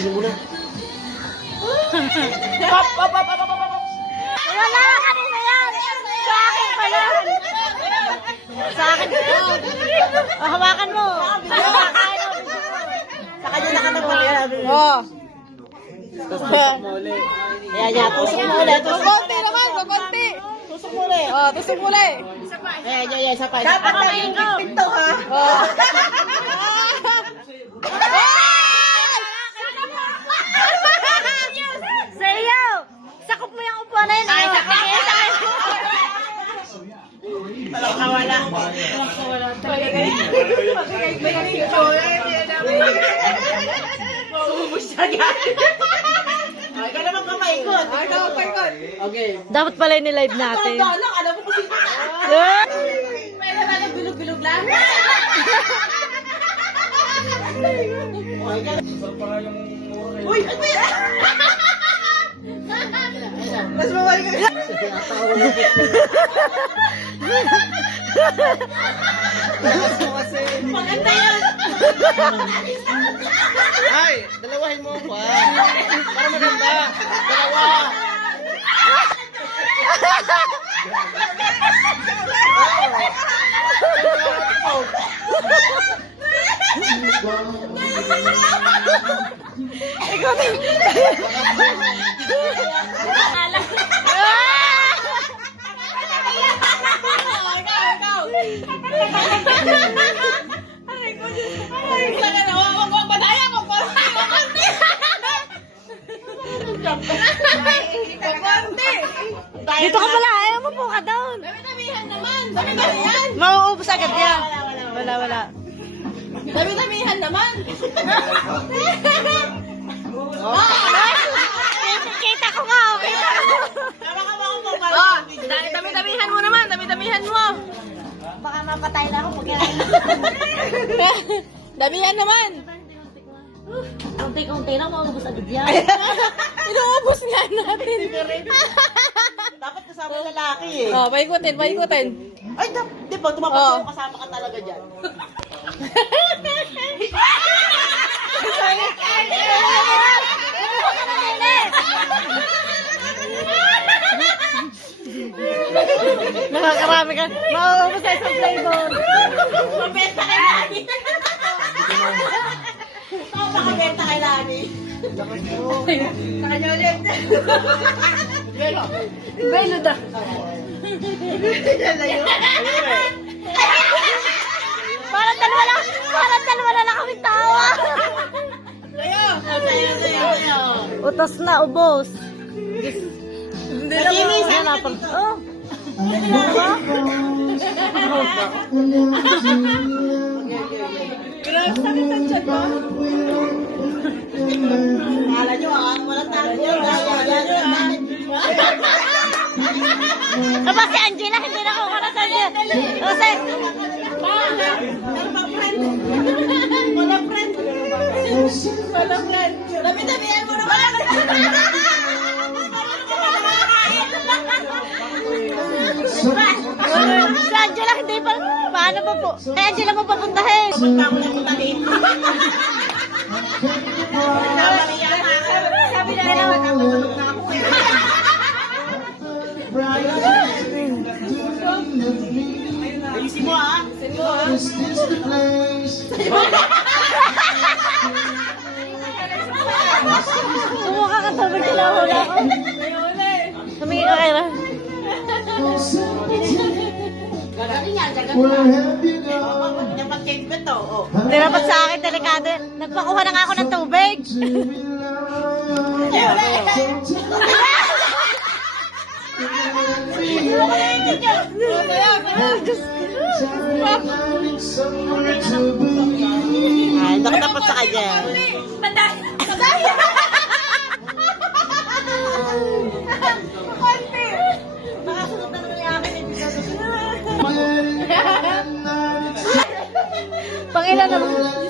Tingnan mo na. Wala, kanina yan. Sa akin pala. Sa akin pala. Hawakan mo. Sa kanya nakatapal yan. Oo. Tusok mo ulit. Yan, tusok mo ulit. Kukunti naman, kukunti. Tusok mo ulit. Oo, tusok muli. Yan, isa pa. Dapat lang yung pinto, ha? Oo. Sa'yo! Sakop mo yung upuan na yun. Ay, sakop mo yun. Nakawala. Sumubos siya agad. Ay, ka naman kamaikot. Ay, naman paikot. Okay. Dapat pala yung live natin. Lang, alam mo kasi. May naman ang bilog-bilog lang. Uy, ano yan? Mas mawali ka. Maganda yan. Ay, dalawahin mo ako. Para maganda. Dalawa. Ikaw din. Dito ka pala, ayaw mo po ka doon. Dami-damihan naman. Dami-damihan. Mauubos agad yan. Wala. Dami-damihan naman. Kita ko nga, kita ko. Dami-damihan mo naman. Dami-damihan mo. Baka mapatay na ako pag kailangan. Damihan naman. Kunti-kunti lang, mauubos agad yan. Inuubos nga natin. Dapat kasama yung lalaki eh. Oh, paikutin. Ay, di ba? Tumapas Oh. sa'yo, kasama ka talaga dyan. Nakakarami ka. Mauubos sa isang flavor. Mabenta kay Lani. Makabenta kay Lani. Sa kanya ulit. Belo da. Parang dalawa na lang kami tawa. Sa'yo. Utos na, ubos. Hindi na Nakinis, mo. Wala pa. Oh. Kala nyo walang talo yan. Aba si Angela, hindi na ako karasan niya. Kasi, Walang friend. Dami-damihan mo naman. si Angela, hindi pa. Paano ba po? Eh, Angela mo papuntahin. Punta ako na punta dito. Sabi na naman, nakatulog na ako eh. Ayusin mo ah. Kumukha ka tubig nila hula ko. Tumingin ka kayo. Dapat cake ba to? Oh. Hindi dapat sa akin, delikado. Nagpakuha na nga ako ng tubig. Ay, nakatapat sa kanya. Nakasunod na naman yung akin. Pang Pangilan naman.